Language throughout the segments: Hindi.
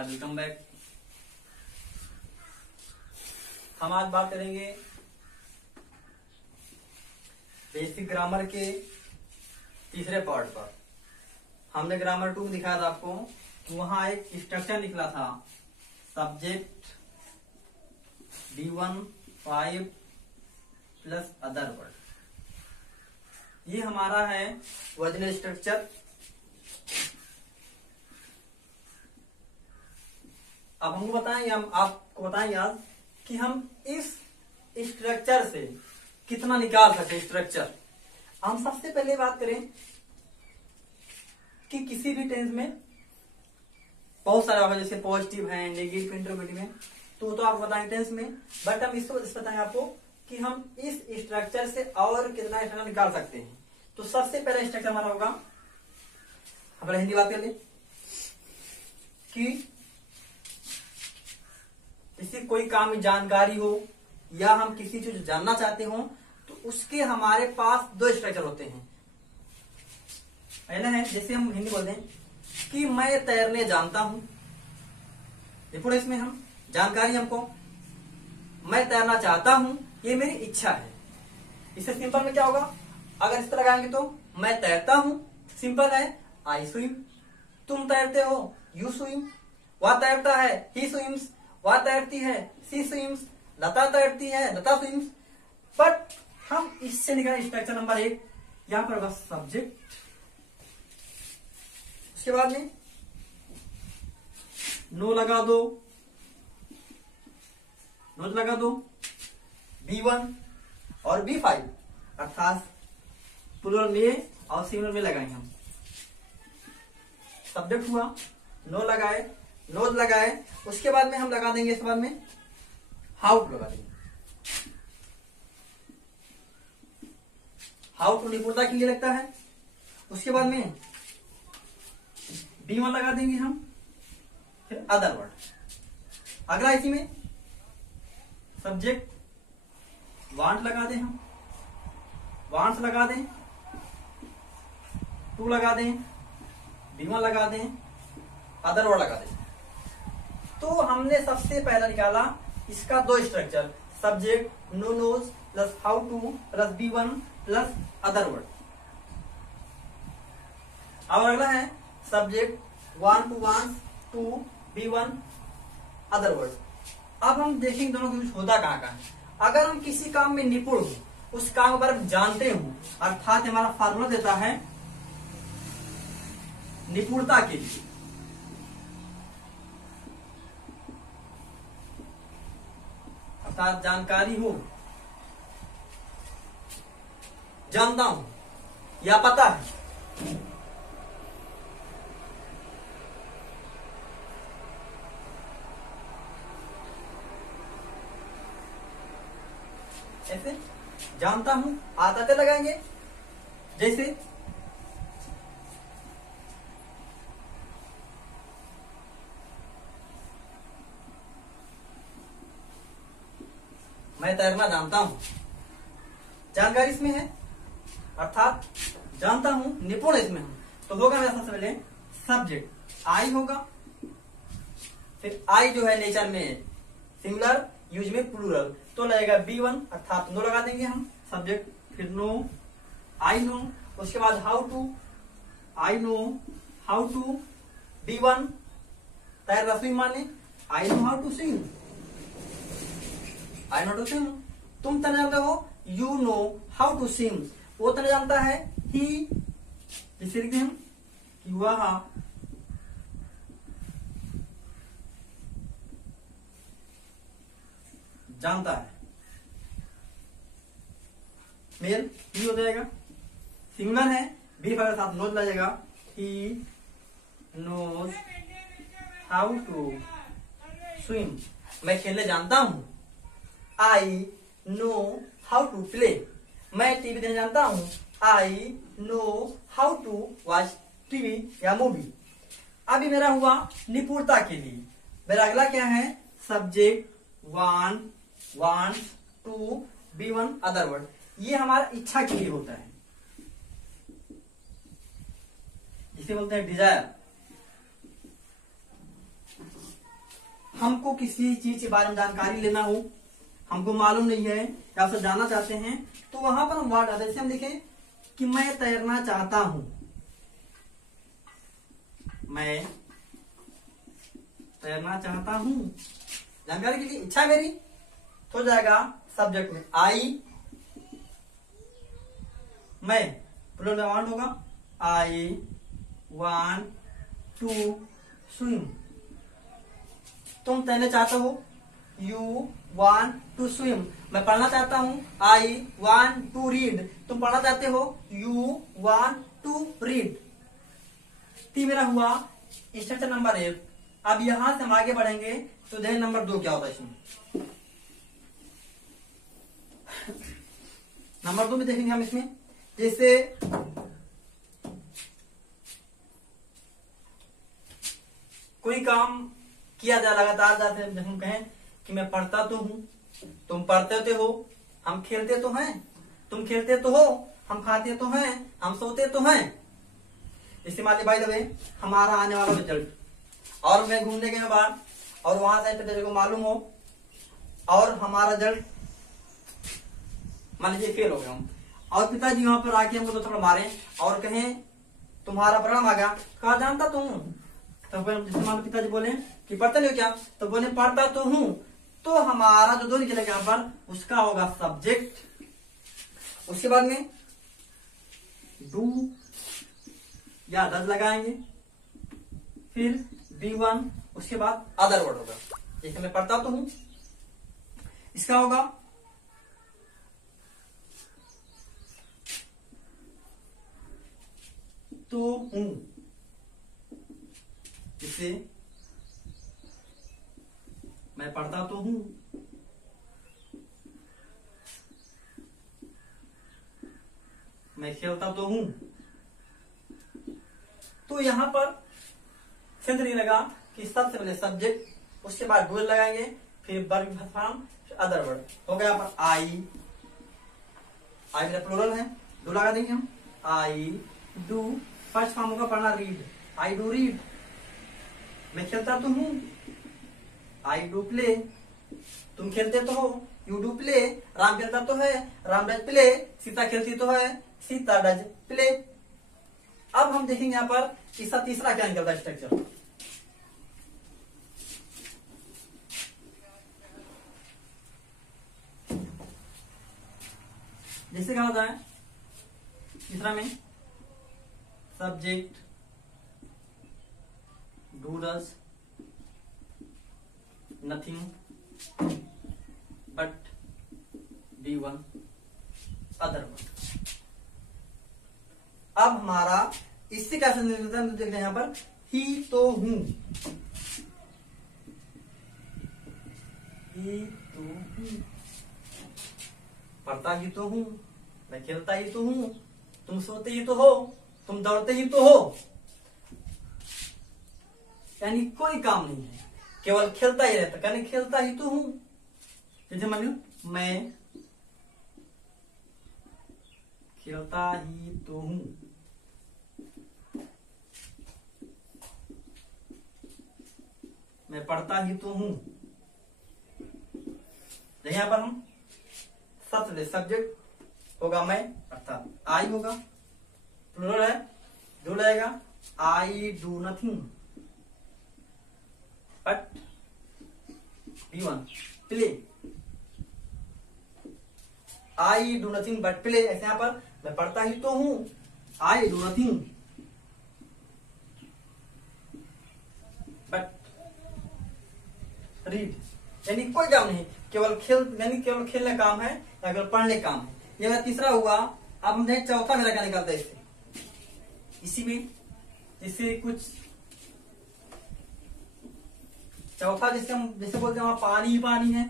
Welcome back. हम आज बात करेंगे बेसिक ग्रामर के तीसरे पार्ट पर। हमने ग्रामर 2 दिखाया था आपको, वहां एक स्ट्रक्चर निकला था subject D1 5 plus other word. ये हमारा है ओरिजिनल स्ट्रक्चर। अब हमको बताएं, हम आपको बताएंगे आज कि हम इस स्ट्रक्चर से कितना निकाल सकते हैं स्ट्रक्चर। हम सबसे पहले बात करें कि किसी भी टेंस में बहुत सारे होगा, जैसे पॉजिटिव है, नेगेटिव, इंटरोगेटिव है, तो आपको बताएंगे टेंस में। बट हम इसको बताएंगे आपको कि हम इस स्ट्रक्चर से और कितना स्ट्रक्चर निकाल सकते हैं। तो सबसे पहला स्ट्रक्चर हमारा होगा, हमारा हिंदी बात कर ले कि किसी कोई काम में जानकारी हो या हम किसी चीज जानना चाहते हो तो उसके हमारे पास 2 स्ट्रक्चर होते हैं। पहला है, जैसे हम हिंदी बोलते हैं कि मैं तैरने जानता हूं, देखो इसमें हम जानकारी, हमको मैं तैरना चाहता हूं, ये मेरी इच्छा है। इससे सिंपल में क्या होगा, अगर इस तरह लगाएंगे तो मैं तैरता हूं, सिंपल है आई स्विम। तुम तैरते हो, यू स्विम। वह तैरता है, ही स्विम्स। वह तैरती है, सी स्विम्स। लता तैरती है, लता स्विम्स। बट हम इससे निकालें स्ट्रक्चर नंबर 1, यहां पर बस सब्जेक्ट, उसके बाद में नो लगा दो, नोट लगा दो B1 और B5, अर्थात प्लूरल में और सिंगुलर में लगाएंगे हम। सब्जेक्ट हुआ, नो लगाए, नोट लगाए, उसके बाद में हम लगा देंगे, इसके बाद में हाउ टू लगा देंगे। हाउ टू निपुणता के लिए लगता है। उसके बाद में B1 लगा देंगे हम, फिर अदर वर्ड। अगला इसी में सब्जेक्ट वांट लगा दें हम, वांट्स लगा दें, टू लगा दें, B1 लगा दें, अदर वर्ड लगा दें। तो हमने सबसे पहला निकाला इसका 2 structure, subject know knows plus how to plus B1 plus other word. अब अगला है subject want to want, to B1 other word. अब हम देखेंगे दोनों कुछ होता कहाँ का है। अगर हम किसी काम में निपुण हो, उस काम के बारे में जानते हो, अर्थात हमारा फार्मूला देता है निपुणता के लिए, अर्थात जानकारी हो, जानता हूं या पता है, ऐसे जानता हूं आता ते लगाएंगे। जैसे मैं तैरना जानता हूं, जानकारी इसमें है, अर्थात जानता हूं, निपुण इसमें हूं। तो होगा मेरा सबसे पहले सब्जेक्ट आई होगा, फिर आई जो है नेचर में सिंगुलर, यूज में प्लूरल, तो लगेगा B1 अर्थात नो लगा देंगे हम, सब्जेक्ट, फिर नो, आई नो, उसके बाद how to, I know how to, B1 तैर स्विम माने I know how to swim, I know to swim. तुम तने जानते हो, you know how to swim. वो तने जानता है, ही, इसे लिखते हैं कि वह जानता है, मेल ही हो जाएगा। सिंगुलर है, B5 के साथ नोज लगेगा, he knows how to swim. मैं खेलने जानता हूं, I know how to play. मैं टीवी देखने जानता हूं, I know how to watch TV या मूवी। अभी मेरा हुआ निपुणता के लिए। मेरा अगला क्या है, subject want, want to B1 other word. ये हमारा इच्छा के लिए होता है, इसे बोलते हैं डिजायर। हमको किसी चीज के बारे में जानकारी लेना हो, हमको मालूम नहीं है या फिर जानना चाहते हैं, तो वहां पर हम वर्ड जैसे हम लिखें कि मैं तैरना चाहता हूं, मैं तैरना चाहता हूं, जानकारी के लिए इच्छा मेरी, तो जाएगा सब्जेक्ट में आई, मैं प्लूरल वांट होगा, आई वांट टू स्विम, तुम तैरना चाहते हो, यू वांट टू स्विम, मैं पढ़ना चाहता हूँ, आई वांट टू रीड, तुम पढ़ना चाहते हो, यू वांट टू रीड। ती मेरा हुआ स्ट्रक्चर नंबर 1। अब यहां से हम आगे बढ़ेंगे तो देखिए नंबर 2 क्या होता है इसमें। नंबर 2 में देखेंगे हम इसमें, जैसे कोई काम किया जाए लगातार जाते, जब हम कहें कि मैं पढ़ता तो हूं, तुम पढ़ते तो हो, हम खेलते तो हैं, तुम खेलते तो हो, हम खाते तो हैं, हम सोते तो हैं। इसी मान ली भाई दबे हमारा आने वाला रिजल्ट, और मैं घूमने गया बाहर और वहां से पिताजी को मालूम हो और हमारा रिजल्ट मान लीजिए फेल हो गया हम, और पिताजी वहां पर आके हमको तो थोड़ा मारे और कहें तुम्हारा परिणाम आ गया, कहा जानता तो हूं, तो मान पिताजी बोले कि पढ़ते नहीं हो क्या, तो बोले पढ़ता तो हूं, तो हमारा जो 2 निकलेगा यहाँ पर उसका होगा सब्जेक्ट, उसके बाद में डू या डज लगाएंगे, फिर B1, उसके बाद अदर वर्ड होगा, जैसे मैं पढ़ता तो हूं, इसका होगा तो हूं, जिससे मैं पढ़ता तो हूं, मैं खेलता तो हूं, तो यहां पर सिंध नहीं लगा कि सबसे पहले सब्जेक्ट, उसके बाद डू लगाएंगे, फिर वर्ब फॉर्म, फिर अदर वर्ड हो गया। पर आई मेरा प्लूरल है, डू लगा देंगे हम, आई डू, फर्स्ट फॉर्म होगा पढ़ना रीड, आई डू रीड, मैं खेलता तो हूं, आई डू प्ले, तुम खेलते तो हो, यू डू प्ले, राम खेलता तो है, राम डज प्ले, सीता खेलती तो है, सीता डज प्ले। अब हम देखेंगे यहाँ पर इसका तीसरा क्या निकलता है स्ट्रक्चर। जैसे क्या होता है तीसरा में, subject do does nothing but B1 other word. अब हमारा इससे क्या संबंध है, देख रहे हैं यहाँ पर, ही तो हूं, ही तो हूं, पढ़ता ही तो हूं, मैं खेलता ही तो हूं, तुम सोते ही तो हो, तुम दौड़ते ही तो हो, यानी कोई काम नहीं है, केवल खेलता ही रहता, यानी खेलता ही तो हूं। जैसे मान लो मैं खेलता ही तो हूं, मैं पढ़ता ही तो हूं। यहां पर हम सबसे सब्जेक्ट होगा मैं, अर्थात आई होगा, प्लूरल है, डू लगेगा, I do nothing but B1 play, I do nothing but play. ऐसे यहां पर मैं पढ़ता ही तो हूं, I do nothing but read, यानी कोई काम नहीं, केवल केवल खेलने काम है या केवल पढ़ने काम है। ये मेरा तीसरा हुआ। अब हम देखें चौथा मेरा क्या निकलता है इससे, इसी में इससे कुछ चौथा, जिससे हम जैसे बोलते हैं वहां पानी ही पानी है,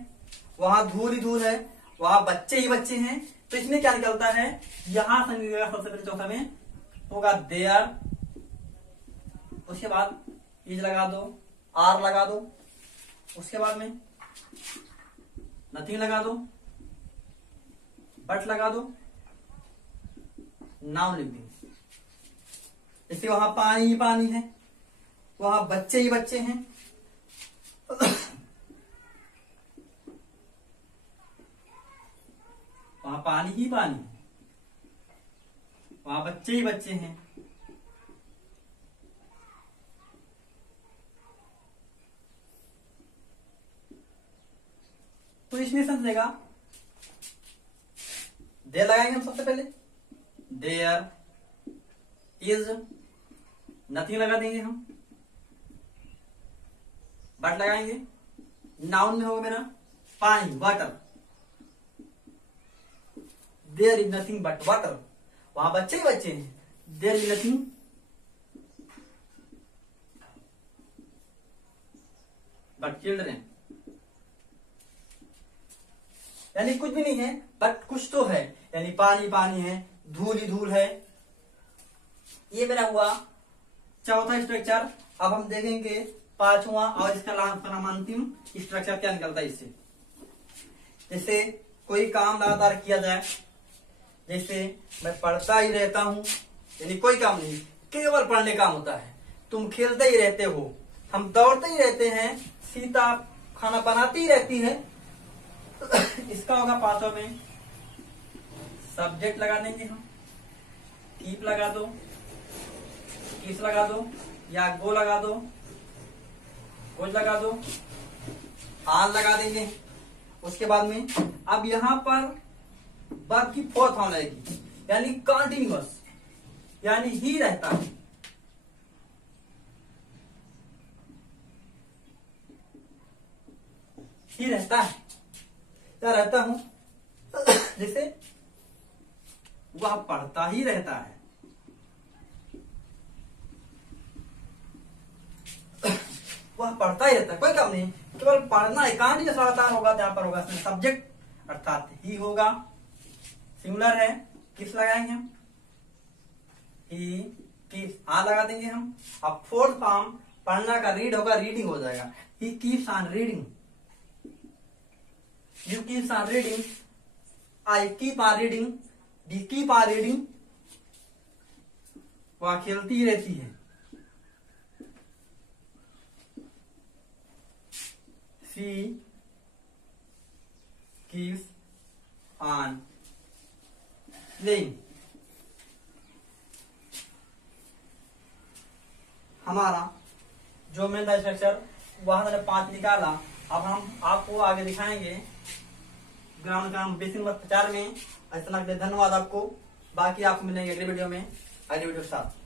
वहां धूल ही धूल है, वहां बच्चे ही बच्चे हैं, तो इसमें क्या निकलता है, यहां से निकलेगा सबसे पहले चौथा में होगा देयर, उसके बाद इज लगा दो, आर लगा दो, उसके बाद में नथिंग लगा दो, बट लगा दो, नाउन लिख दो। जैसे वहां पानी ही पानी है, वहां बच्चे ही बच्चे हैं, वहां पानी ही पानी है, वहां बच्चे ही बच्चे हैं। तो इसमें समझेगा, देयर लगाएंगे हम सबसे पहले, देयर इज नथिंग लगा देंगे हम, बट लगाएंगे, नाउन में होगा मेरा पानी, water, there is nothing but water, वहां बच्चे ही बच्चे हैं, there is nothing but children, यानी कुछ भी नहीं है बट कुछ तो है, यानी पानी पानी है, धूल ही धूल है। ये मेरा हुआ चौथा स्ट्रक्चर। अब हम देखेंगे पांचवा और इसका नाम अंतिम स्ट्रक्चर क्या निकलता है इससे। जैसे कोई काम लगातार किया जाए, जैसे मैं पढ़ता ही रहता हूं, यानी कोई काम नहीं, केवल पढ़ने काम होता है। तुम खेलते ही रहते हो, हम दौड़ते ही रहते हैं, सीता खाना बनाती ही रहती है। इसका होगा पांचों में सब्जेक्ट लगा देंगे हम, कीप लगा दो, किस लगा दो, या गो लगा दो, कुछ लगा दो, आल लगा देंगे। उसके बाद में अब यहां पर वर्ब की फोर्थ फॉर्म लगेगी, यानी कंटिन्यूअस, यानी ही रहता है। ही रहता है, क्या रहता हूं, जैसे वह पढ़ता ही रहता है, वह पढ़ता ही रहता है, कोई काम नहीं, केवल पढ़ना है, कंटिन्यूअस लगातार होगा, यहाँ पर होगा सब्जेक्ट अर्थात ही होगा। सिंगुलर है, किस लगाएंगे हम, ही कीप्स, आ लगा देंगे हम। अब फोर्थ फॉर्म पढ़ना का रीड होगा, रीडिंग हो जाएगा, he keeps on reading, you keeps on reading, I keep on reading, we keep on reading, वह खेलती ही रहती है, शी कीप्स ऑन प्लेइंग। हमारा जो मेन था स्ट्रक्चर वह मैंने 5 निकाला। अब हम आपको आगे दिखाएंगे ग्राउंड का बेसिक नंबर 4 में। इतना धन्यवाद आपको, बाकी आपको मिलेंगे अगले वीडियो में, अगले वीडियो के साथ।